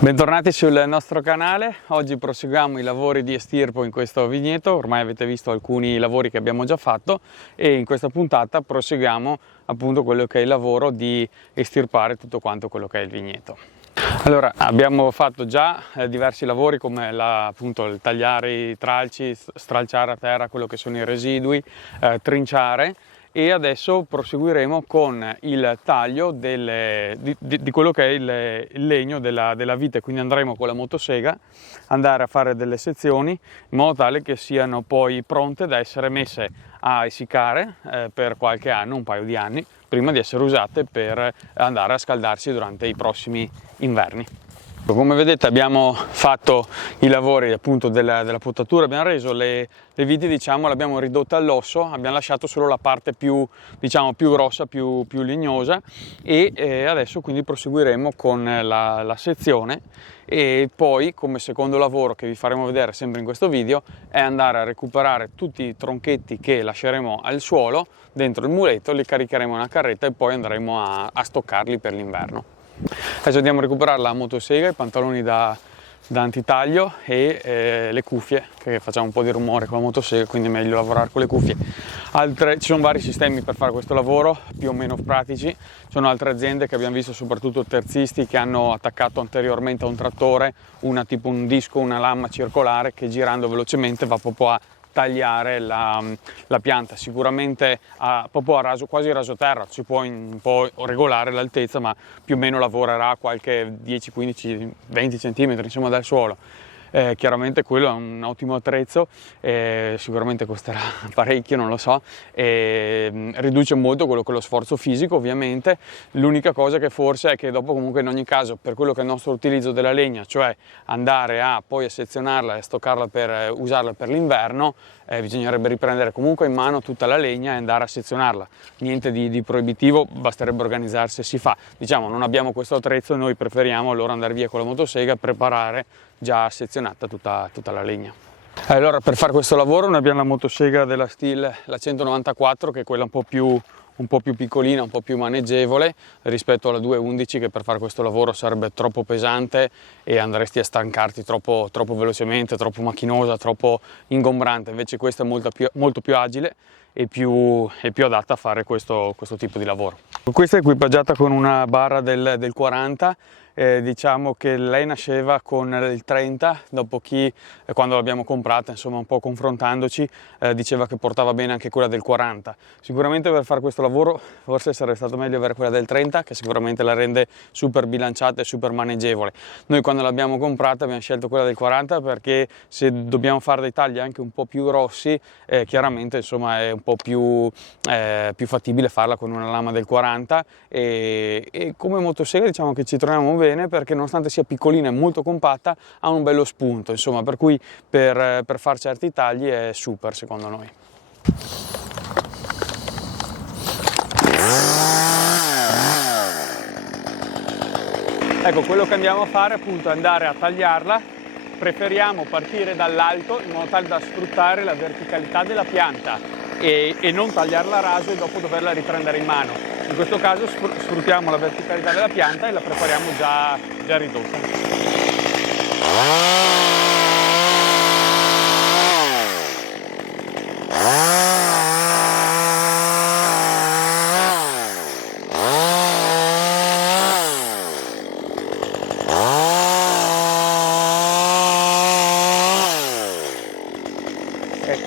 Bentornati sul nostro canale. Oggi proseguiamo i lavori di estirpo in questo vigneto. Ormai avete visto alcuni lavori che abbiamo già fatto e in questa puntata proseguiamo appunto quello che è il lavoro di estirpare tutto quanto quello che è il vigneto. Allora, abbiamo fatto già diversi lavori come appunto il tagliare i tralci, stralciare a terra quello che sono i residui, trinciare, e adesso proseguiremo con il taglio di quello che è il legno della vite. Quindi andremo con la motosega andare a fare delle sezioni in modo tale che siano poi pronte da essere messe a essiccare per qualche anno, un paio di anni, prima di essere usate per andare a scaldarsi durante i prossimi inverni. Come vedete abbiamo fatto i lavori appunto della potatura, abbiamo reso le viti, diciamo, l'abbiamo ridotta all'osso, abbiamo lasciato solo la parte più, diciamo, più grossa, più legnosa, e adesso quindi proseguiremo con la sezione. E poi, come secondo lavoro che vi faremo vedere sempre in questo video, è andare a recuperare tutti i tronchetti che lasceremo al suolo dentro il muletto, li caricheremo in una carretta e poi andremo a stoccarli per l'inverno. Adesso andiamo a recuperare la motosega, i pantaloni da antitaglio e le cuffie, che facciamo un po' di rumore con la motosega, quindi è meglio lavorare con le cuffie. Ci sono vari sistemi per fare questo lavoro, più o meno pratici. Ci sono altre aziende che abbiamo visto, soprattutto terzisti, che hanno attaccato anteriormente a un trattore tipo un disco, una lama circolare che girando velocemente va proprio a tagliare la pianta, sicuramente proprio a raso, quasi raso terra. Si può un po' regolare l'altezza, ma più o meno lavorerà qualche 10, 15, 20 cm insomma dal suolo. Chiaramente quello è un ottimo attrezzo, sicuramente costerà parecchio, non lo so, riduce molto quello che è lo sforzo fisico ovviamente. L'unica cosa che forse è che dopo, comunque, in ogni caso, per quello che è il nostro utilizzo della legna, cioè andare poi a sezionarla e stoccarla per usarla per l'inverno, bisognerebbe riprendere comunque in mano tutta la legna e andare a sezionarla. Niente di proibitivo, basterebbe organizzarsi e si fa. Diciamo, non abbiamo questo attrezzo, noi preferiamo allora andare via con la motosega e preparare già sezionata tutta la legna. Allora, per fare questo lavoro noi abbiamo la motosega della Stihl, la 194, che è quella un po' più piccolina, un po' più maneggevole rispetto alla 211, che per fare questo lavoro sarebbe troppo pesante e andresti a stancarti troppo velocemente, troppo macchinosa, troppo ingombrante. Invece questa è molto più agile e più adatta a fare questo tipo di lavoro. Questa è equipaggiata con una barra del 40. Diciamo che lei nasceva con il 30, dopo quando l'abbiamo comprata, insomma, un po' confrontandoci, diceva che portava bene anche quella del 40. Sicuramente per fare questo lavoro forse sarebbe stato meglio avere quella del 30, che sicuramente la rende super bilanciata e super maneggevole. Noi quando l'abbiamo comprata abbiamo scelto quella del 40 perché se dobbiamo fare dei tagli anche un po' più grossi, chiaramente insomma è un po' più fattibile farla con una lama del 40, e come motosega diciamo che ci troviamo bene, perché nonostante sia piccolina e molto compatta ha un bello spunto, insomma, per cui per fare certi tagli è super secondo noi. Ecco, quello che andiamo a fare appunto è andare a tagliarla. Preferiamo partire dall'alto in modo tale da sfruttare la verticalità della pianta e non tagliarla a raso e dopo doverla riprendere in mano. In questo caso sfruttiamo la verticalità della pianta e la prepariamo già ridotta.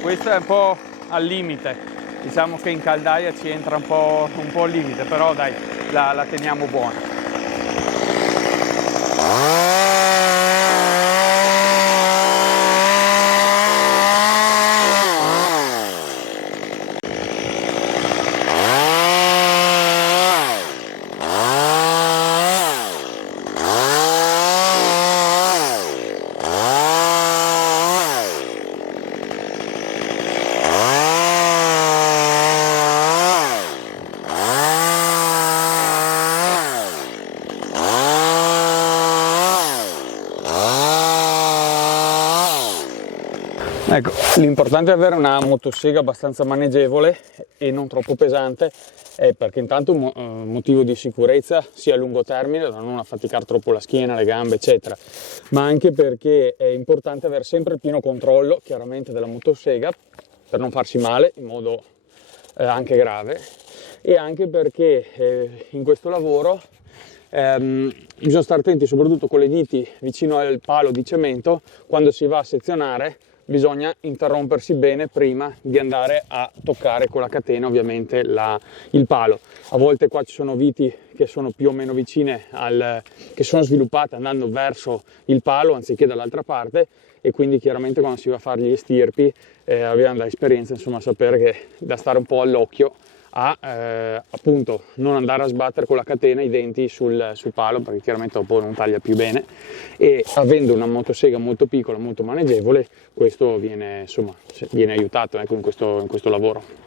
Questa è un po' al limite, diciamo che in caldaia ci entra un po' al limite, però dai, la teniamo buona. Ecco, l'importante è avere una motosega abbastanza maneggevole e non troppo pesante, perché intanto motivo di sicurezza sia a lungo termine, da non affaticare troppo la schiena, le gambe eccetera, ma anche perché è importante avere sempre il pieno controllo chiaramente della motosega per non farsi male in modo anche grave, e anche perché in questo lavoro bisogna stare attenti soprattutto con le dita vicino al palo di cemento. Quando si va a sezionare bisogna interrompersi bene prima di andare a toccare con la catena ovviamente il palo. A volte qua ci sono viti che sono più o meno vicine che sono sviluppate andando verso il palo anziché dall'altra parte, e quindi chiaramente quando si va a fare gli estirpi abbiamo l'esperienza insomma a sapere che da stare un po' all'occhio a appunto non andare a sbattere con la catena i denti sul palo, perché chiaramente dopo non taglia più bene, e avendo una motosega molto piccola, molto maneggevole, questo viene aiutato ecco, in questo lavoro.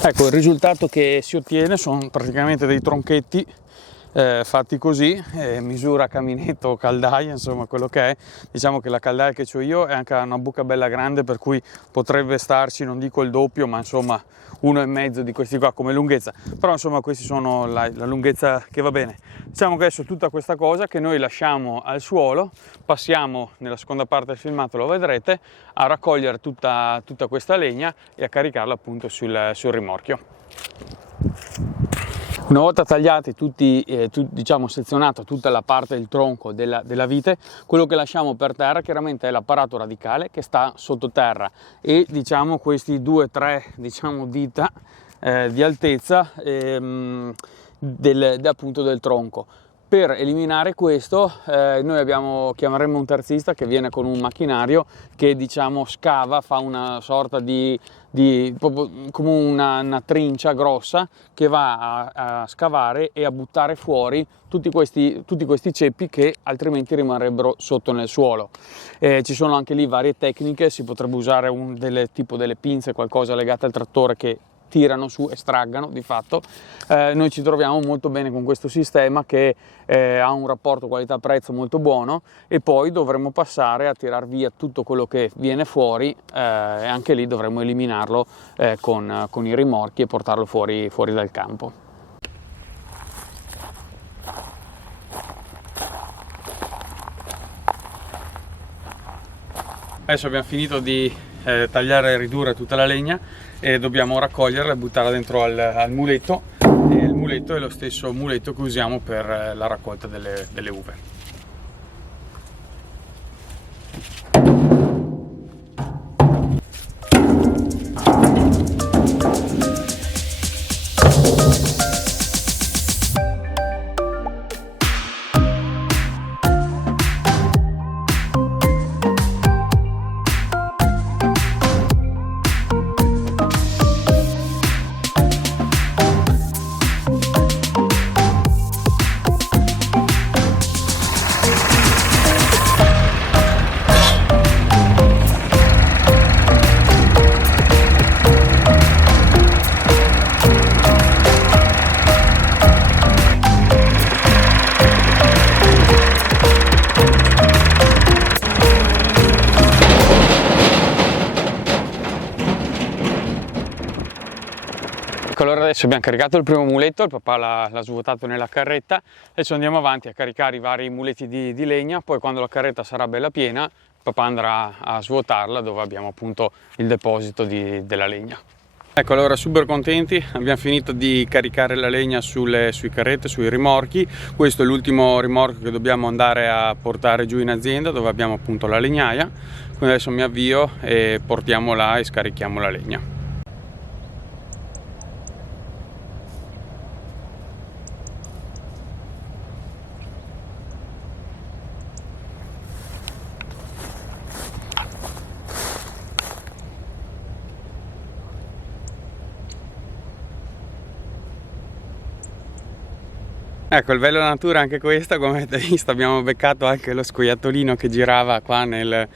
Ecco, il risultato che si ottiene sono praticamente dei tronchetti fatti così, misura caminetto, caldaia, insomma quello che è. Diciamo che la caldaia che ho io è anche una buca bella grande, per cui potrebbe starci, non dico il doppio, ma insomma 1,5 di questi qua come lunghezza, però insomma questi sono la lunghezza che va bene. Diciamo che adesso tutta questa cosa che noi lasciamo al suolo, passiamo nella seconda parte del filmato, lo vedrete, a raccogliere tutta questa legna e a caricarla appunto sul rimorchio. Una volta tagliati diciamo sezionato tutta la parte del tronco della vite, quello che lasciamo per terra chiaramente è l'apparato radicale che sta sottoterra, e diciamo questi 2-3 diciamo dita di altezza appunto del tronco. Per eliminare questo noi chiameremo un terzista che viene con un macchinario che diciamo scava, fa una sorta di come una trincia grossa che va a scavare e a buttare fuori tutti questi ceppi che altrimenti rimarrebbero sotto nel suolo. Ci sono anche lì varie tecniche, si potrebbe usare tipo delle pinze, qualcosa legate al trattore che tirano su, estraggano di fatto. Noi ci troviamo molto bene con questo sistema che ha un rapporto qualità-prezzo molto buono, e poi dovremo passare a tirar via tutto quello che viene fuori e anche lì dovremo eliminarlo con i rimorchi e portarlo fuori dal campo. Adesso abbiamo finito di tagliare e ridurre tutta la legna e dobbiamo raccoglierla e buttarla dentro al muletto, e il muletto è lo stesso muletto che usiamo per la raccolta delle uve. Allora adesso abbiamo caricato il primo muletto, il papà l'ha svuotato nella carretta, adesso andiamo avanti a caricare i vari muletti di legna, poi quando la carretta sarà bella piena papà andrà a svuotarla dove abbiamo appunto il deposito della legna. Ecco, allora super contenti, abbiamo finito di caricare la legna sui carretti, sui rimorchi. Questo è l'ultimo rimorchio che dobbiamo andare a portare giù in azienda dove abbiamo appunto la legnaia. Quindi adesso mi avvio e portiamo là e scarichiamo la legna. Ecco, il bello della natura è anche questa, come avete visto abbiamo beccato anche lo scoiattolino che girava qua nel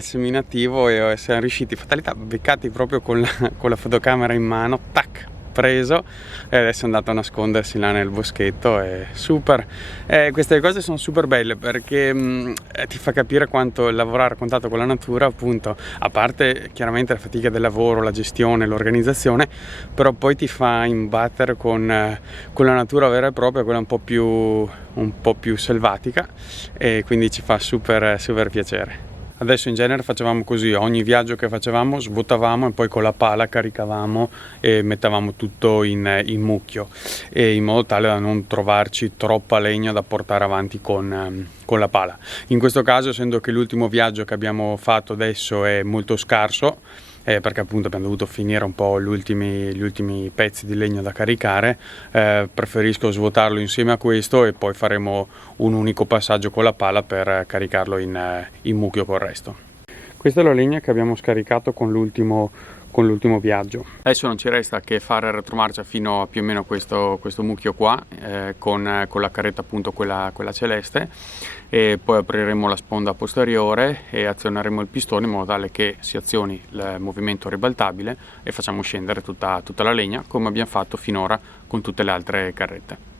seminativo e siamo riusciti, fatalità, beccati proprio con la fotocamera in mano, tac, preso, e adesso è andato a nascondersi là nel boschetto. È super, queste cose sono super belle perché ti fa capire quanto lavorare a contatto con la natura, appunto, a parte chiaramente la fatica del lavoro, la gestione, l'organizzazione, però poi ti fa imbattere con la natura vera e propria, quella un po' più selvatica, e quindi ci fa super piacere. Adesso in genere facevamo così, ogni viaggio che facevamo svuotavamo e poi con la pala caricavamo e mettevamo tutto in mucchio, e in modo tale da non trovarci troppa legna da portare avanti con la pala. In questo caso, essendo che l'ultimo viaggio che abbiamo fatto adesso è molto scarso, perché appunto abbiamo dovuto finire un po' gli ultimi pezzi di legno da caricare, preferisco svuotarlo insieme a questo e poi faremo un unico passaggio con la pala per caricarlo in mucchio col resto. Questa è la legna che abbiamo scaricato con l'ultimo viaggio. Adesso non ci resta che fare retromarcia fino a più o meno questo mucchio qua, con la carretta appunto quella celeste, e poi apriremo la sponda posteriore e azioneremo il pistone in modo tale che si azioni il movimento ribaltabile e facciamo scendere tutta la legna come abbiamo fatto finora con tutte le altre carrette.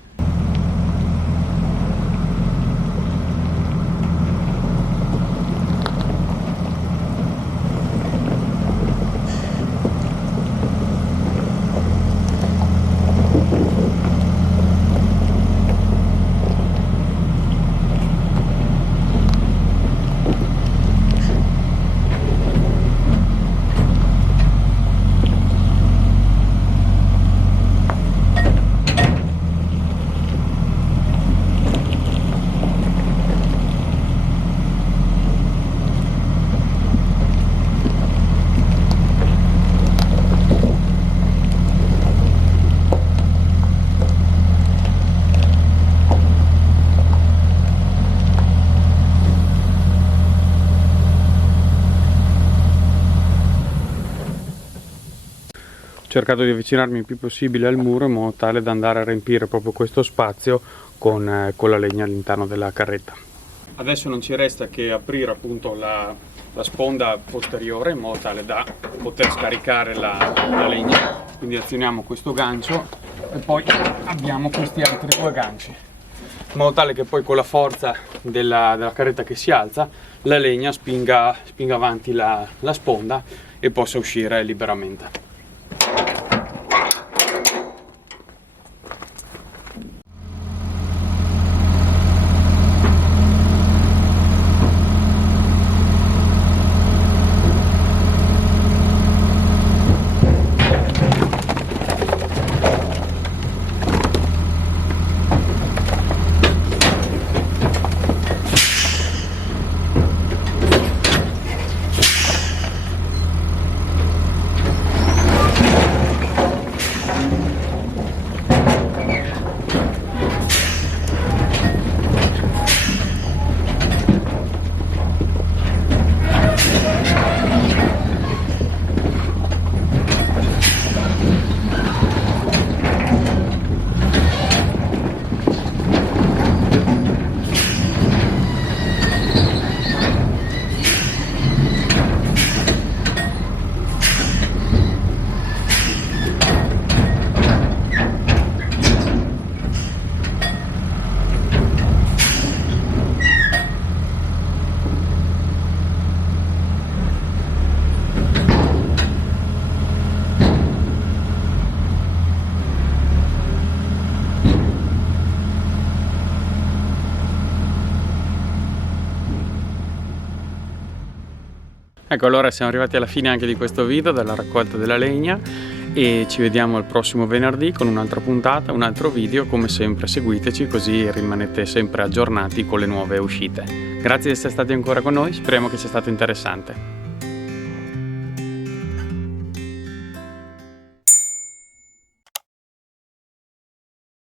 Ho cercato di avvicinarmi il più possibile al muro in modo tale da andare a riempire proprio questo spazio con la legna all'interno della carretta. Adesso non ci resta che aprire appunto la sponda posteriore in modo tale da poter scaricare la legna, quindi azioniamo questo gancio e poi abbiamo questi altri due ganci, in modo tale che poi con la forza della carretta che si alza la legna spinga avanti la sponda e possa uscire liberamente. Ecco, allora siamo arrivati alla fine anche di questo video della raccolta della legna e ci vediamo il prossimo venerdì con un'altra puntata, un altro video. Come sempre seguiteci così rimanete sempre aggiornati con le nuove uscite. Grazie di essere stati ancora con noi, speriamo che sia stato interessante.